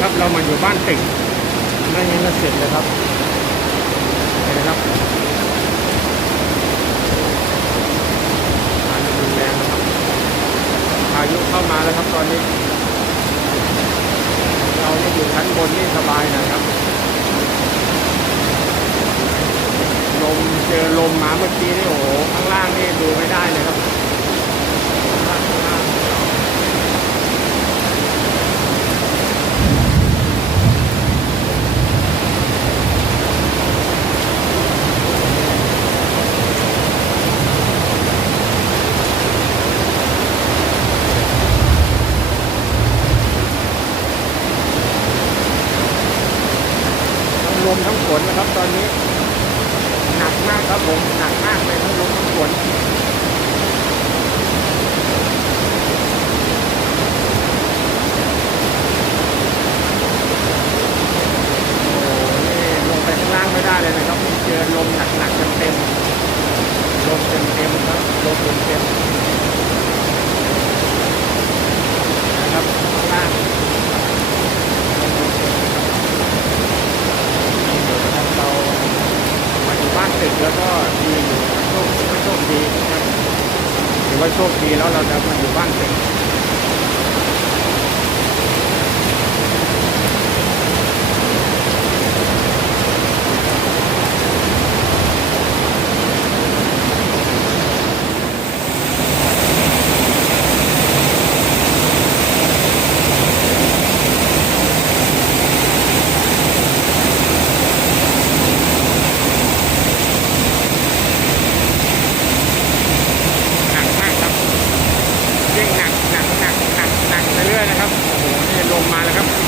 ครับเรามาอยู่บ้านตึกไม่งั้นจะเสร็จเลยครับเห็นไหมครับพายุรุนแรงนะครับพายุเข้ามาแล้วครับตอนนี้เรานี่อยู่ชั้นบนนี่สบายนะครับลมเจอลมมาเมื่อกี้นี่โอ้โหข้างล่างนี่ดูไม่ได้เลยครับข้างล่างลมทั้งฝนนะครับตอนนี้หนักมากครับผมหนักมากเลยทั้งลมทั้งฝนโอ้นี่ลงไปข้างล่างไม่ได้เลยนะครับเจอลมหนักเต็มลมเต็มครับลมเต็มนะครับข้างล่างเรามาอยู่บ้านตึกแล้วก็ดีอยู่โชคดีนะครับถือว่าโชคดีแล้วเราจะมาอยู่บ้านตึกหนักมากครับยิ่งหนักไปเรื่อยนะครับโอ้โหนี่ลมมาแล้วครับ